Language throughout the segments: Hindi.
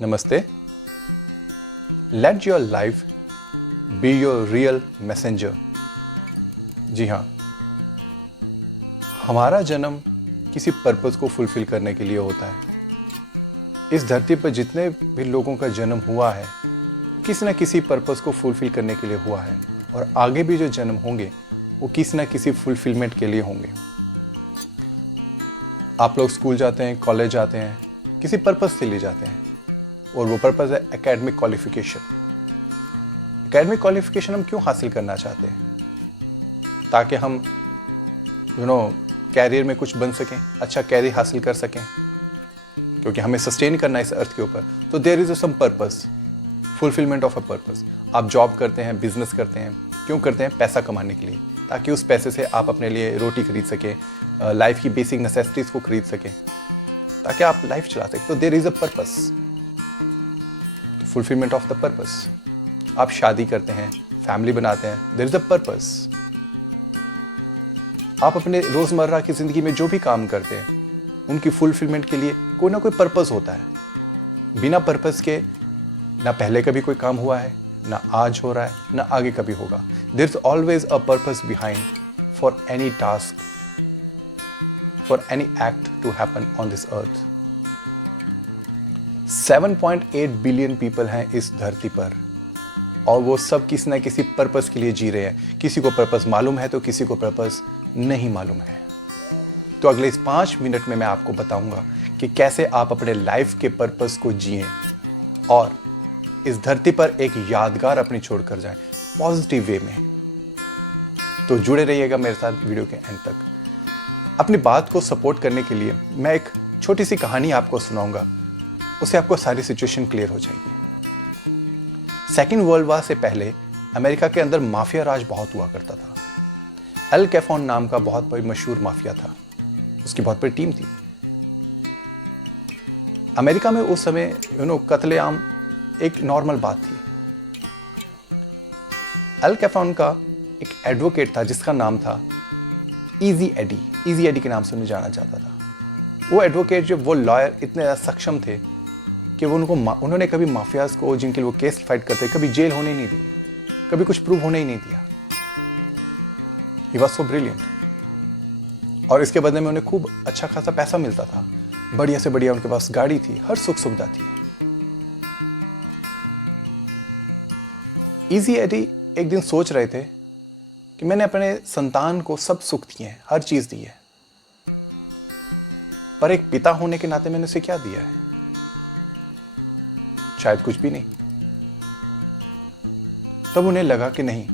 नमस्ते। Let your life be your real messenger. जी हाँ, हमारा जन्म किसी पर्पस को फुलफिल करने के लिए होता है। इस धरती पर जितने भी लोगों का जन्म हुआ है किसी न किसी पर्पस को फुलफिल करने के लिए हुआ है, और आगे भी जो जन्म होंगे वो किसी न किसी फुलफिलमेंट के लिए होंगे। आप लोग स्कूल जाते हैं, कॉलेज जाते हैं, किसी पर्पस से लिए जाते हैं, और वो पर्पस है एकेडमिक क्वालिफिकेशन। एकेडमिक क्वालिफिकेशन हम क्यों हासिल करना चाहते हैं? ताकि हम कैरियर में कुछ बन सकें, अच्छा कैरियर हासिल कर सकें, क्योंकि हमें सस्टेन करना है इस अर्थ के ऊपर। तो there is some purpose, fulfilment of a purpose. आप जॉब करते हैं, बिजनेस करते हैं, क्यों करते हैं? पैसा कमाने के लिए, ताकि उस पैसे से आप अपने लिए रोटी खरीद सकें, लाइफ की बेसिक नेसेसिटीज को खरीद सकें, ताकि आप लाइफ चला सकें। तो there is a purpose, fulfilment of the purpose. आप शादी करते हैं, फैमिली बनाते हैं, देयर इज अ पर्पस। आप अपने रोजमर्रा की जिंदगी में जो भी काम करते हैं उनकी फुलफिलमेंट के लिए कोई ना कोई पर्पस होता है। बिना पर्पस के ना पहले कभी कोई काम हुआ है, ना आज हो रहा है, ना आगे कभी होगा। There is always a purpose behind for any task, for any act to happen on this earth. 7.8 billion people हैं इस धरती पर, और वो सब किसी ना किसी पर्पस के लिए जी रहे हैं। किसी को पर्पस मालूम है तो किसी को पर्पस नहीं मालूम है। तो अगले इस 5 मिनट में मैं आपको बताऊंगा कि कैसे आप अपने लाइफ के पर्पस को जिएं और इस धरती पर एक यादगार अपनी छोड़कर जाएं पॉजिटिव वे में। तो जुड़े रहिएगा मेरे साथ वीडियो के एंड तक। अपनी बात को सपोर्ट करने के लिए मैं एक छोटी सी कहानी आपको सुनाऊंगा, उससे आपको सारी सिचुएशन क्लियर हो जाएगी। सेकेंड वर्ल्ड वॉर से पहले अमेरिका के अंदर माफिया राज बहुत हुआ करता था। एल कैफोन नाम का बहुत बड़ी मशहूर माफिया था, उसकी बहुत बड़ी टीम थी। अमेरिका में उस समय कत्लेआम एक नॉर्मल बात थी। एल कैफोन का एक एडवोकेट था जिसका नाम था इजी एडी। इजी एडी के नाम से उन्हें जाना जाता था। वो एडवोकेट, जो वो लॉयर इतने ज़्यादा सक्षम थे कि वो उन्होंने कभी माफियाज को, जिनके लिए वो केस फाइट करते, कभी जेल होने नहीं दी, कभी कुछ प्रूव होने ही नहीं दिया। He was so brilliant. और इसके बदले में उन्हें खूब अच्छा खासा पैसा मिलता था, बढ़िया से बढ़िया उनके पास गाड़ी थी, हर सुख सुविधा थी। इजी एडी एक दिन सोच रहे थे कि मैंने अपने संतान को सब सुख दिए हैं, हर चीज दी है, पर एक पिता होने के नाते मैंने उसे क्या दिया है? शायद कुछ भी नहीं। तब उन्हें लगा कि नहीं,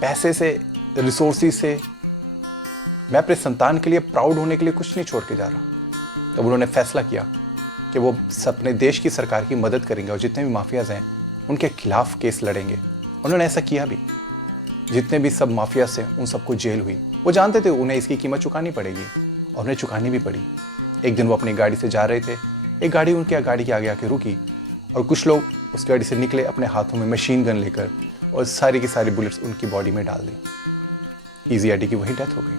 पैसे से, रिसोर्सेज से मैं अपने संतान के लिए प्राउड होने के लिए कुछ नहीं छोड़ के जा रहा। तब उन्होंने फैसला किया कि वो अपने देश की सरकार की मदद करेंगे और जितने भी माफियाज हैं उनके खिलाफ केस लड़ेंगे। उन्होंने ऐसा किया भी। जितने भी सब माफियाज थे उन सबको जेल हुई। वो जानते थे उन्हें इसकी कीमत चुकानी पड़ेगी, और उन्हें चुकानी भी पड़ी। एक दिन वो अपनी गाड़ी से जा रहे थे, एक गाड़ी उनके गाड़ी के आगे आके रुकी, और कुछ लोग उस गाड़ी से निकले अपने हाथों में मशीन गन लेकर, और सारी की सारी बुलेट्स उनकी बॉडी में डाल दी। इजी एडी की वही डेथ हो गई।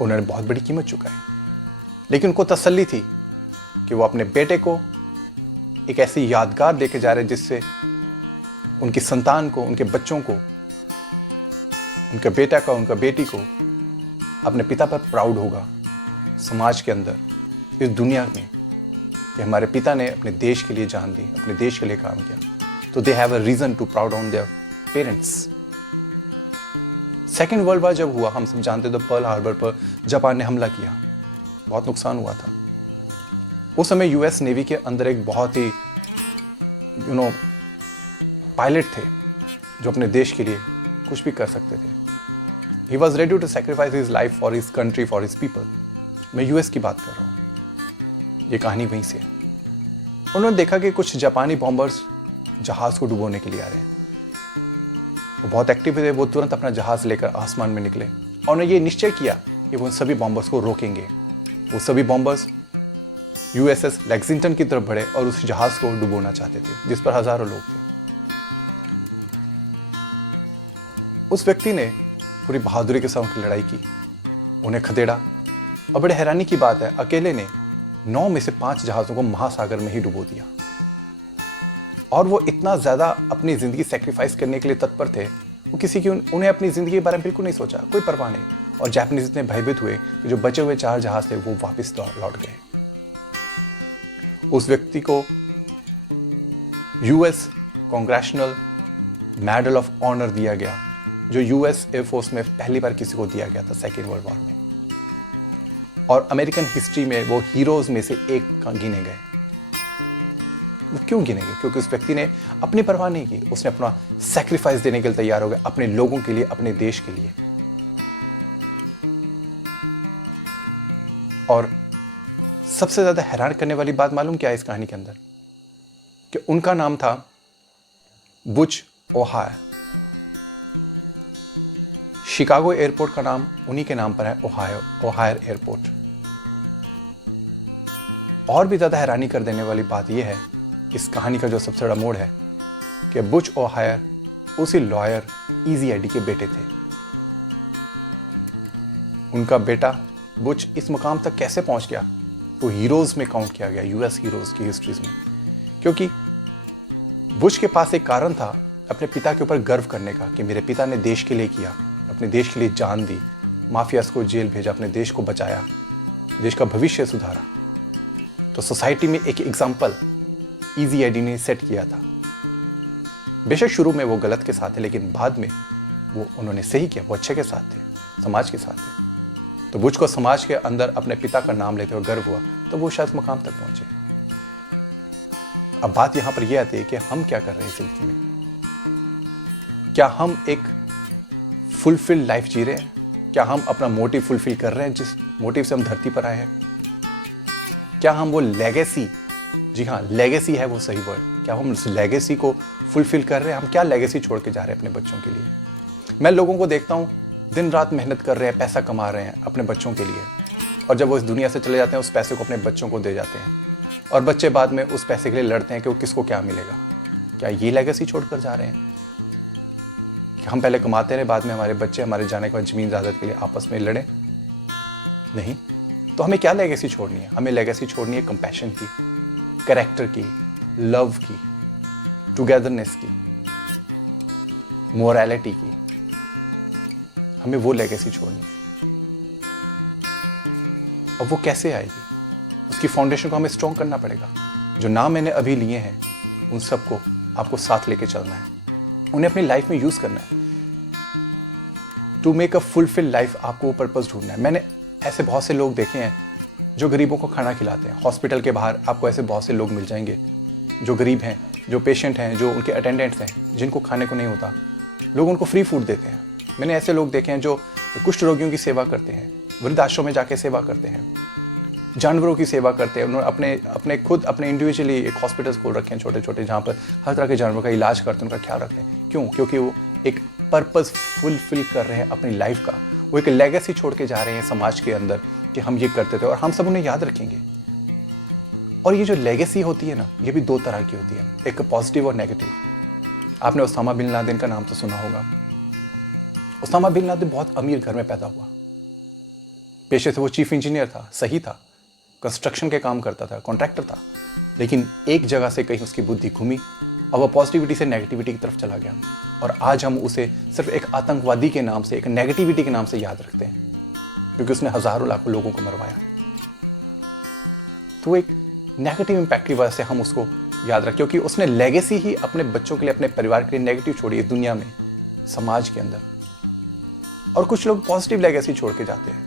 उन्होंने बहुत बड़ी कीमत चुकाई, लेकिन उनको तसल्ली थी कि वो अपने बेटे को एक ऐसी यादगार देके जा रहे जिससे उनकी संतान को, उनके बच्चों को, उनके बेटा का, उनका बेटी को अपने पिता पर प्राउड होगा समाज के अंदर, इस दुनिया में, कि हमारे पिता ने अपने देश के लिए जान दी, अपने देश के लिए काम किया। तो they have a reason to proud on their parents. Second world war जब हुआ, हम सब जानते थे, पर्ल हार्बर पर जापान ने हमला किया, बहुत नुकसान हुआ था। उस समय यूएस नेवी के अंदर एक बहुत ही पायलट थे जो अपने देश के लिए कुछ भी कर सकते थे। He was ready to sacrifice his life for his country, for his people. मैं यूएस की बात कर रहा हूँ, ये कहानी वहीं से है। उन्होंने देखा कि कुछ जापानी बॉम्बर्स जहाज को डुबोने के लिए आ रहे हैं। वो बहुत एक्टिव थे। वो तुरंत अपना जहाज लेकर आसमान में निकले, और उन्होंने ये निश्चय किया कि वो उन सभी बॉम्बर्स को रोकेंगे। वो सभी बॉम्बर्स यूएसएस लेक्सिंगटन की तरफ बढ़े और उस जहाज को डुबोना चाहते थे, जिस पर हजारों लोग थे। उस व्यक्ति ने पूरी बहादुरी के साथ उनकी लड़ाई की, उन्हें खदेड़ा, और बड़े हैरानी की बात है, अकेले ने 9 में से 5 जहाज़ों को महासागर में ही डुबो दिया। और वो इतना ज़्यादा अपनी ज़िंदगी सेक्रीफाइस करने के लिए तत्पर थे, वो किसी की उन्हें अपनी ज़िंदगी के बारे में बिल्कुल नहीं सोचा, कोई परवाह नहीं। और जापानीज इतने भयभीत हुए कि जो बचे हुए 4 जहाज़ थे वो वापस लौट गए। उस व्यक्ति को US congressional medal of honour दिया गया, जो यूएस एयरफोर्स में पहली बार किसी को दिया गया था सेकेंड वर्ल्ड वॉर में। और अमेरिकन हिस्ट्री में वो हीरोज में से एक गिने गए। वो क्यों गिने गए? क्योंकि उस व्यक्ति ने अपनी परवाह नहीं की, उसने अपना सैक्रिफाइस देने के लिए तैयार हो गया, अपने लोगों के लिए, अपने देश के लिए। और सबसे ज्यादा हैरान करने वाली बात मालूम क्या है इस कहानी के अंदर? कि उनका नाम था बुच ओहायर। शिकागो एयरपोर्ट का नाम उन्हीं के नाम पर है, ओहायर एयरपोर्ट। और भी ज्यादा हैरानी कर देने वाली बात यह है, इस कहानी का जो सबसे बड़ा मोड़ है, कि बुच ओहायर उसी लॉयर इजी एडी के बेटे थे। उनका बेटा बुच इस मुकाम तक कैसे पहुंच गया, वो हीरोज में काउंट किया गया, यूएस हीरोज की हिस्ट्रीज में। क्योंकि बुच के पास एक कारण था अपने पिता के ऊपर गर्व करने का, कि मेरे पिता ने देश के लिए किया, अपने देश के लिए जान दी, माफियाज को जेल भेजा, अपने देश को बचाया, देश का भविष्य सुधारा। तो सोसाइटी में एक एग्जाम्पल इजी एडी ने सेट किया था। बेशक शुरू में वो गलत के साथ थे, लेकिन बाद में वो उन्होंने सही किया, वो अच्छे के साथ थे, समाज के साथ थे। तो बुच को समाज के अंदर अपने पिता का नाम लेते हुए गर्व हुआ, तो वो शायद मुकाम तक पहुंचे। अब बात यहां पर यह आती है कि हम क्या कर रहे हैं जिंदगी में? क्या हम एक फुलफिल लाइफ जी रहे हैं? क्या हम अपना मोटिव फुलफिल कर रहे हैं जिस मोटिव से हम धरती पर आए हैं? क्या हम वो लेगेसी, जी हाँ लेगेसी है वो सही वर्ड, क्या हम उस लेगेसी को फुलफिल कर रहे हैं? हम क्या लेगेसी छोड़ के जा रहे हैं अपने बच्चों के लिए? मैं लोगों को देखता हूं दिन रात मेहनत कर रहे हैं, पैसा कमा रहे हैं अपने बच्चों के लिए, और जब वो इस दुनिया से चले जाते हैं उस पैसे को अपने बच्चों को दे जाते हैं, और बच्चे बाद में उस पैसे के लिए लड़ते हैं कि वो किसको क्या मिलेगा। क्या ये लेगेसी छोड़कर जा रहे हैं कि हम पहले कमाते रहे, बाद में हमारे बच्चे हमारे जाने के बाद जमीन जायदाद के लिए आपस में लड़े? नहीं। तो हमें क्या लेगेसी छोड़नी है? हमें लेगेसी छोड़नी है कंपैशन की, कैरेक्टर की, लव की, टुगेदरनेस की, मोरालिटी की। हमें वो लेगेसी छोड़नी है। अब वो कैसे आएगी? उसकी फाउंडेशन को हमें स्ट्रॉन्ग करना पड़ेगा। जो नाम मैंने अभी लिए हैं उन सबको आपको साथ लेके चलना है, उन्हें अपनी लाइफ में यूज करना है। To make a fulfil life आपको वो पर्पस ढूंढना है। मैंने ऐसे बहुत से लोग देखे हैं जो गरीबों को खाना खिलाते हैं। हॉस्पिटल के बाहर आपको ऐसे बहुत से लोग मिल जाएंगे जो गरीब हैं, जो पेशेंट हैं, जो उनके अटेंडेंट्स हैं, जिनको खाने को नहीं होता, लोग उनको फ्री फूड देते हैं। मैंने ऐसे लोग देखे हैं जो कुष्ठ रोगियों की सेवा करते हैं, वृद्धाश्रम में जाके सेवा करते हैं, जानवरों की सेवा करते हैं। उन्होंने अपने इंडिविजुअली एक हॉस्पिटल्स खोल रखे हैं छोटे छोटे, जहाँ पर हर तरह के जानवरों का इलाज करते हैं, उनका ख्याल रखते हैं। क्यों? क्योंकि वो एक पर्पस फुलफिल कर रहे हैं अपनी लाइफ का। वो एक लेगेसी छोड़ के जा रहे हैं समाज के अंदर कि हम ये करते थे, और हम सब उन्हें याद रखेंगे। और ये जो लेगेसी होती है ना, ये भी 2 तरह की होती है, एक पॉजिटिव और नेगेटिव। आपने उसामा बिन लादेन का नाम तो सुना होगा। उसामा बिन लादेन बहुत अमीर घर में पैदा हुआ। पेशे से वो चीफ इंजीनियर था, सही था, कंस्ट्रक्शन के काम करता था, कॉन्ट्रैक्टर था। लेकिन एक जगह से कहीं उसकी बुद्धि घूमी और वह पॉजिटिविटी से नेगेटिविटी की तरफ चला गया। और आज हम उसे सिर्फ एक आतंकवादी के नाम से, एक नेगेटिविटी के नाम से याद रखते हैं, क्योंकि उसने हजारों लाखों लोगों को मरवाया। तो एक नेगेटिव इंपैक्ट की वजह से हम उसको याद रखें, क्योंकि उसने लेगेसी ही अपने बच्चों के लिए, अपने परिवार के लिए नेगेटिव छोड़ी है दुनिया में, समाज के अंदर। और कुछ लोग पॉजिटिव लेगेसी छोड़ के जाते हैं,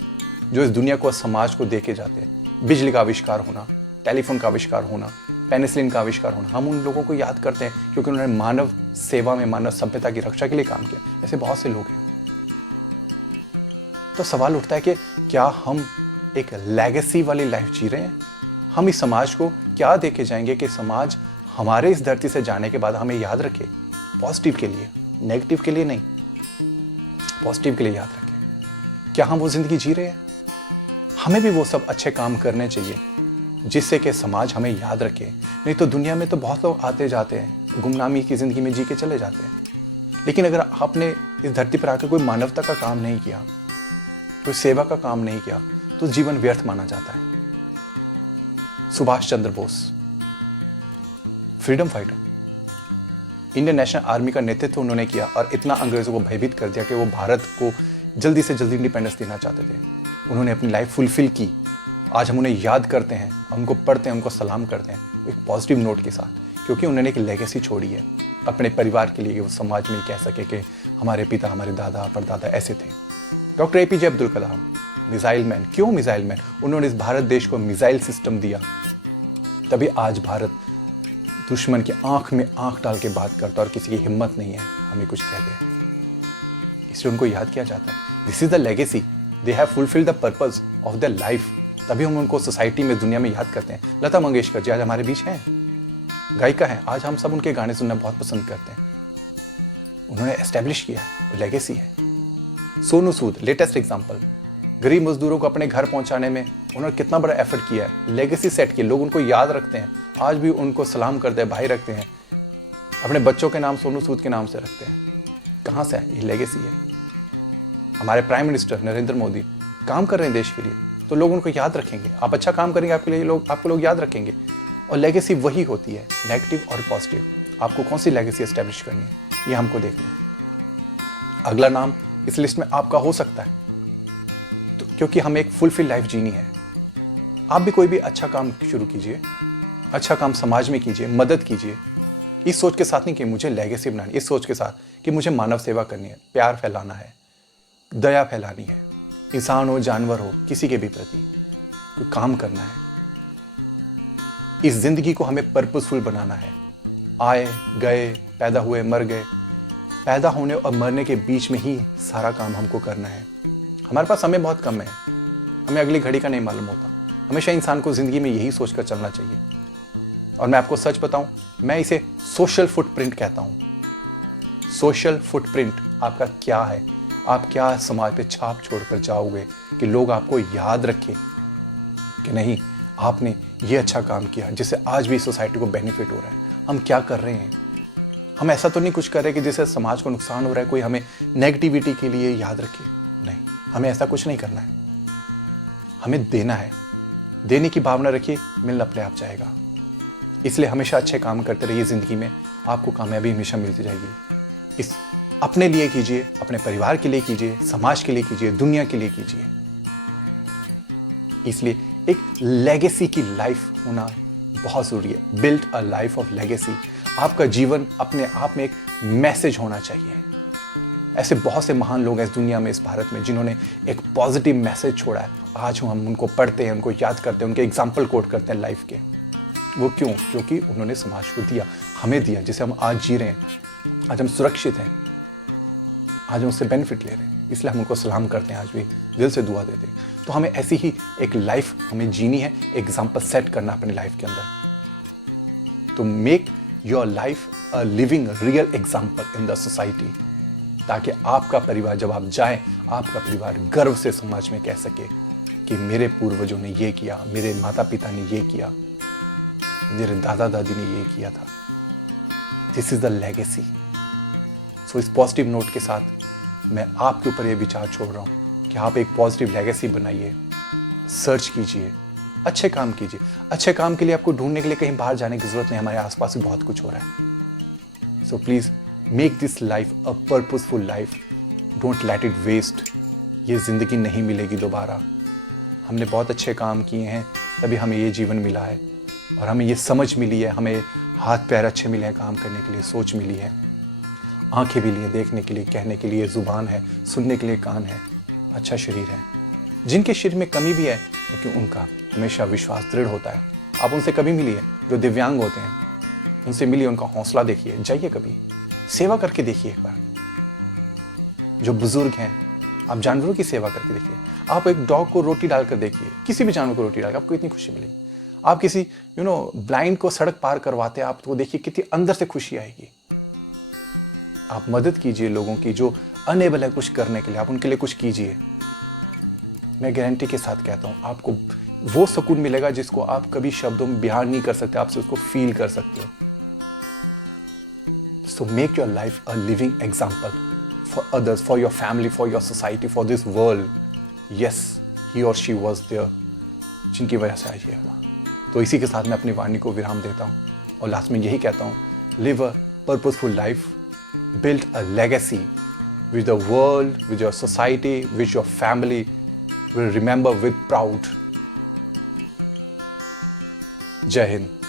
जो इस दुनिया को, समाज को दे के जाते हैं। बिजली का आविष्कार होना, टेलीफोन का आविष्कार होना, पेनिसिलिन का आविष्कार होना, हम उन लोगों को याद करते हैं क्योंकि उन्होंने मानव सेवा में, मानव सभ्यता की रक्षा के लिए काम किया। ऐसे बहुत से लोग हैं। तो सवाल उठता है कि क्या हम एक लेगेसी वाली लाइफ जी रहे हैं? हम इस समाज को क्या दे के जाएंगे कि समाज हमारे इस धरती से जाने के बाद हमें याद रखे, पॉजिटिव के लिए, नेगेटिव के लिए नहीं, पॉजिटिव के लिए याद रखे। क्या हम वो जिंदगी जी रहे हैं? हमें भी वो सब अच्छे काम करने चाहिए जिससे कि समाज हमें याद रखे। नहीं तो दुनिया में तो बहुत लोग आते जाते हैं, गुमनामी की जिंदगी में जी के चले जाते हैं। लेकिन अगर आपने इस धरती पर आकर कोई मानवता का काम नहीं किया, कोई सेवा का काम नहीं किया, तो जीवन व्यर्थ माना जाता है। Subhash Chandra Bose, freedom fighter, Indian National Army का नेतृत्व उन्होंने किया और इतना अंग्रेजों को भयभीत कर दिया कि वो भारत को जल्दी से जल्दी इंडिपेंडेंस देना चाहते थे। उन्होंने अपनी लाइफ फुलफिल की। आज हम उन्हें याद करते हैं, उनको पढ़ते हैं, उनको सलाम करते हैं एक पॉजिटिव नोट के साथ, क्योंकि उन्होंने एक लेगेसी छोड़ी है अपने परिवार के लिए कि वो समाज में कह सके कि हमारे पिता, हमारे दादा, परदादा ऐसे थे। Doctor APJ Abdul Kalam, missile man. क्यों मिसाइल मैन? उन्होंने इस भारत देश को मिसाइल सिस्टम दिया, तभी आज भारत दुश्मन की आंख में आंख डाल के बात करता और किसी की हिम्मत नहीं है हमें कुछ कह दे, इसलिए उनको याद किया जाता है। This is the legacy, they have fulfilled the purpose of the life, तभी हम उनको सोसाइटी में, दुनिया में याद करते हैं। लता मंगेशकर जी आज हमारे बीच हैं, गायिका हैं, आज हम सब उनके गाने सुनना बहुत पसंद करते हैं। उन्होंने एस्टेब्लिश किया है, लेगेसी है। सोनू सूद, लेटेस्ट एग्जाम्पल, गरीब मजदूरों को अपने घर पहुंचाने में उन्होंने कितना बड़ा एफर्ट किया है, लेगेसी सेट की, लोग उनको याद रखते हैं, आज भी उनको सलाम करते हैं, भाई रखते हैं, अपने बच्चों के नाम सोनू सूद के नाम से रखते हैं। कहाँ से है? ये लेगेसी है। हमारे प्राइम मिनिस्टर नरेंद्र मोदी काम कर रहे हैं देश के लिए, तो लोग उनको याद रखेंगे। आप अच्छा काम करेंगे, आपके लिए लोग, आपको लोग याद रखेंगे। और लेगेसी वही होती है, नेगेटिव और पॉजिटिव। आपको कौन सी लेगेसी एस्टेब्लिश करनी है, ये हमको देखना है। अगला नाम इस लिस्ट में आपका हो सकता है, तो क्योंकि हमें एक फुलफिल लाइफ जीनी है। आप भी कोई भी अच्छा काम शुरू कीजिए, अच्छा काम समाज में कीजिए, मदद कीजिए, इस सोच के साथ नहीं कि मुझे लेगेसी बनानी, इस सोच के साथ कि मुझे मानव सेवा करनी है, प्यार फैलाना है, दया फैलानी है, इंसान हो, जानवर हो, किसी के भी प्रति कोई काम करना है। इस जिंदगी को हमें पर्पसफुल बनाना है। आए गए, पैदा हुए, मर गए, पैदा होने और मरने के बीच में ही सारा काम हमको करना है। हमारे पास समय बहुत कम है, हमें अगली घड़ी का नहीं मालूम होता। हमेशा इंसान को जिंदगी में यही सोचकर चलना चाहिए। और मैं आपको सच बताऊं, मैं इसे सोशल फुटप्रिंट कहता हूं। सोशल फुटप्रिंट आपका क्या है? आप क्या समाज पे छाप छोड़कर जाओगे कि लोग आपको याद रखें कि नहीं, आपने ये अच्छा काम किया जिससे आज भी सोसाइटी को बेनिफिट हो रहा है। हम क्या कर रहे हैं? हम ऐसा तो नहीं कुछ कर रहे कि जिससे समाज को नुकसान हो रहा है, कोई हमें नेगेटिविटी के लिए याद रखे। नहीं, हमें ऐसा कुछ नहीं करना है। हमें देना है, देने की भावना रखिए, मिलना अपने आप जाएगा। इसलिए हमेशा अच्छे काम करते रहिए जिंदगी में, आपको कामयाबी हमेशा मिलती जाएगी। इस अपने लिए कीजिए, अपने परिवार के लिए कीजिए, समाज के लिए कीजिए, दुनिया के लिए कीजिए। इसलिए एक लेगेसी की लाइफ होना बहुत जरूरी है। Build a life of legacy. आपका जीवन अपने आप में एक मैसेज होना चाहिए। ऐसे बहुत से महान लोग हैं इस दुनिया में, इस भारत में, जिन्होंने एक पॉजिटिव मैसेज छोड़ा है। आज हम उनको पढ़ते हैं, उनको याद करते हैं, उनके एग्जाम्पल कोट करते हैं लाइफ के। वो क्यों? क्योंकि उन्होंने समाज को दिया, हमें दिया, जिसे हम आज जी रहे हैं। आज हम सुरक्षित हैं, आज हम उससे बेनिफिट ले रहे हैं, इसलिए हम उनको सलाम करते हैं, आज भी दिल से दुआ देते हैं। तो हमें ऐसी ही एक लाइफ हमें जीनी है, एग्जाम्पल सेट करना अपनी लाइफ के अंदर। तो make your life a living real example in the society, ताकि आपका परिवार, जब आप जाएं, आपका परिवार गर्व से समाज में कह सके कि मेरे पूर्वजों ने ये किया, मेरे माता पिता ने ये किया, मेरे दादा दादी ने ये किया था। This is the legacy. So इस पॉजिटिव नोट के साथ मैं आपके ऊपर ये विचार छोड़ रहा हूं कि आप एक पॉजिटिव लेगेसी बनाइए, सर्च कीजिए, अच्छे काम कीजिए। अच्छे काम के लिए आपको ढूंढने के लिए कहीं बाहर जाने की जरूरत नहीं, हमारे आसपास भी बहुत कुछ हो रहा है। So please make this life a purposeful life, don't let it waste. ये जिंदगी नहीं मिलेगी दोबारा। हमने बहुत अच्छे काम किए हैं, तभी हमें ये जीवन मिला है, और हमें ये समझ मिली है, हमें हाथ पैर अच्छे मिले हैं काम करने के लिए, सोच मिली है, आंखें भी लिए देखने के लिए, कहने के लिए जुबान है, सुनने के लिए कान है, अच्छा शरीर है। जिनके शरीर में कमी भी है, लेकिन उनका हमेशा विश्वास दृढ़ होता है। आप उनसे कभी मिलिए, जो दिव्यांग होते हैं, उनसे मिलिए, उनका हौसला देखिए, जाइए कभी सेवा करके देखिए एक बार। जो बुजुर्ग हैं, आप जानवरों की सेवा करके देखिए। आप एक डॉग को रोटी डालकर देखिए, किसी भी जानवर को रोटी डालकर, आपको इतनी खुशी मिलेगी। आप किसी ब्लाइंड को सड़क पार करवाते हैं, आप तो देखिए कितनी अंदर से खुशी आएगी। आप मदद कीजिए लोगों की जो अनेबल है कुछ करने के लिए, आप उनके लिए कुछ कीजिए। मैं गारंटी के साथ कहता हूं, आपको वो सुकून मिलेगा जिसको आप कभी शब्दों में बयान नहीं कर सकते, आप उसको फील कर सकते हो। So make your life a living example for others, for your family, for your society, for this world. Yes, he or she was there, जिनकी वजह से आज ये हुआ। तो इसी के साथ मैं अपनी वाणी को विराम देता हूँ और लास्ट में यही कहता हूँ, live a purposeful life, build a legacy which the world, which your society, which your family will remember with proud. Jai Hind.